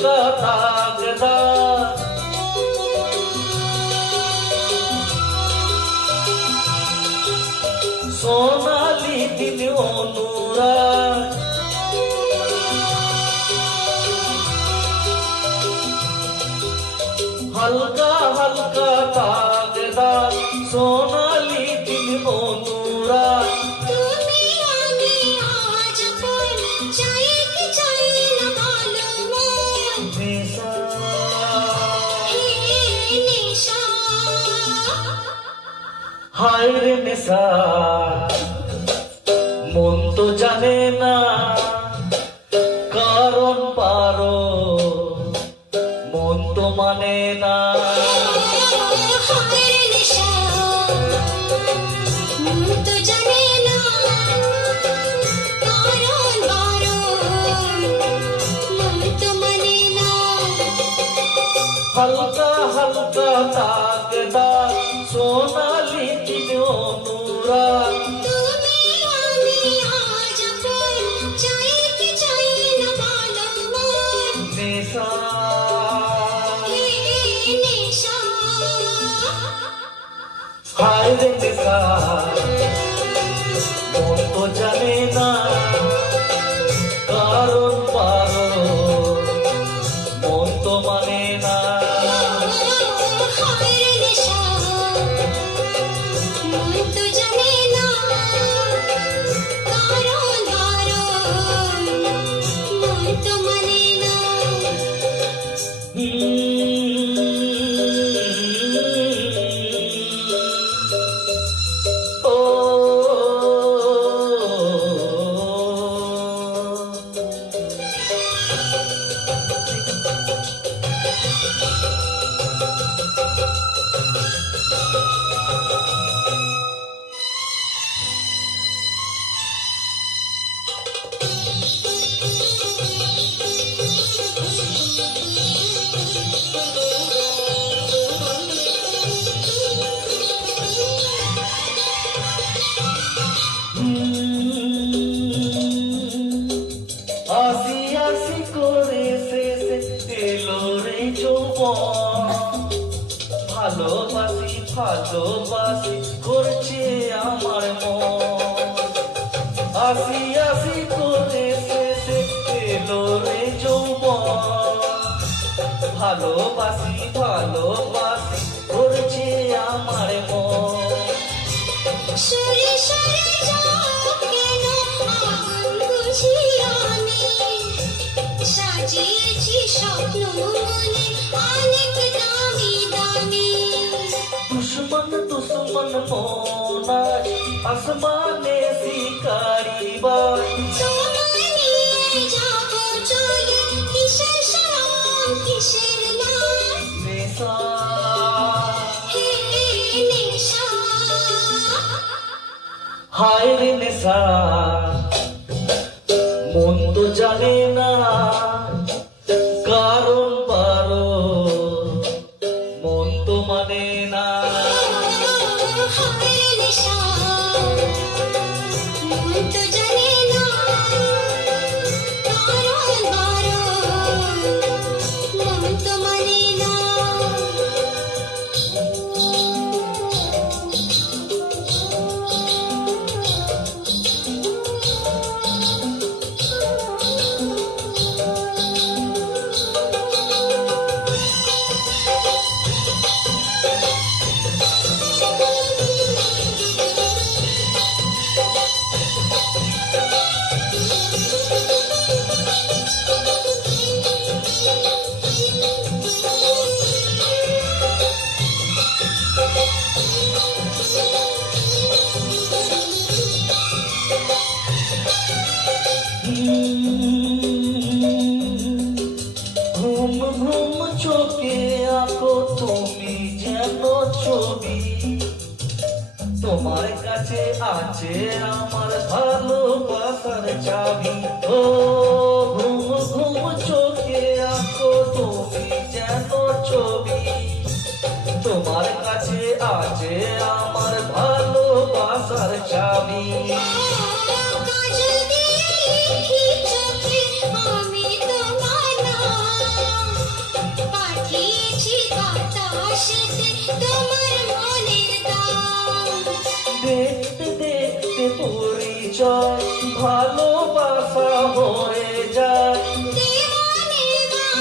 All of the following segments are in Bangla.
হালকা তাগদার সোনালি দিন অনুরাগ হালকা হালকা তাগদার সোনালি দিন অনুরাগ তুমি আমি আজ আপন চাই কি চাই না ভালো মন নেশা হে নেশা হায় রে নেশা মন তো জানে না কারণ পারো মন তো মানে না হায় রে নেশা মন তো জানে না কারণ বারণ মন তো মানে না হালকা হালকা তাগদার সোনালি দিন অনুরাগ তুমি আমি আজ আপন চাই কি চাই না ভালো মন নেশা হে নেশা হায় রে নেশা মন তো জানে না কারণ পারো মন তো মানে না হায় রে নেশা মন তো জানে না কারণ বারণ মন তো মানে না ও আসি আসি করে শেষে এলো রে যৌবন ভালোবাসি ভালোবাসি করছে আমার মন আসি আসি করে শেষে এলো রে যৌবন ভালোবাসি ভালোবাসি করছে আমার মন সরে সরে যাও কেন আগুন বুঝি আমি সাজিয়েছি স্বপ্ন মনে অনেক দামি দামি दुश्मन दुश्मन मोनाज आसमाने शिकारी बाज তোমায় নিয়ে যাবো চলে কিসের শরম কিসের লাজ नेशा হে নেশা हाय रे नेशा মন তো জানে না কারণ পারো মন তো মানে না হায় রে নেশা মন তো জানে না কারণ বারণ মন তো মানে না ঘুম ঘুম চোখে আঁকো তুমি যেন ছবি তোমার কাছে আছে আমার ভালোবাসার চাবি ও ঘুম ঘুম চোখে আঁকো তুমি যেন ছবি তোমার কাছে আছে আমার ভালোবাসার চাবি কাজল দিয়ে লিখি চোখে আমি তোমার নাম হয়ে যায় দেওয়ানে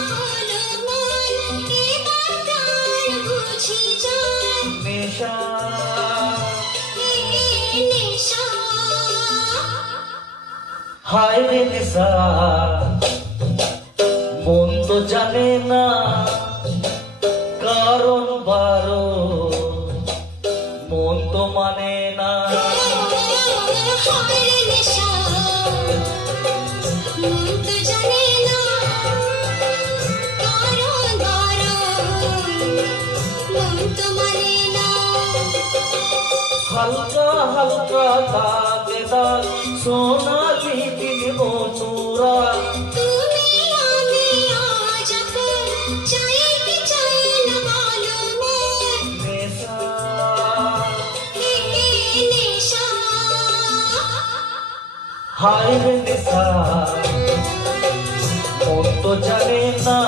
হলো মন, এবার প্রাণ বুঝি যায়। নেশা নেশা হায় রে নেশা মন তো জানে না কারণ বারো মন তো মানে না হায় নেশা মন তো জানে না কারণ বারণ মন তো মানে না। হালকা হালকা দাগে দাগ সোনালি দিন বন্ধুরা তুমি আমি আজ আপন, চাই কি চাই না বলো মন। নেশা নেশা হায় রে নেশা মন তো জানে না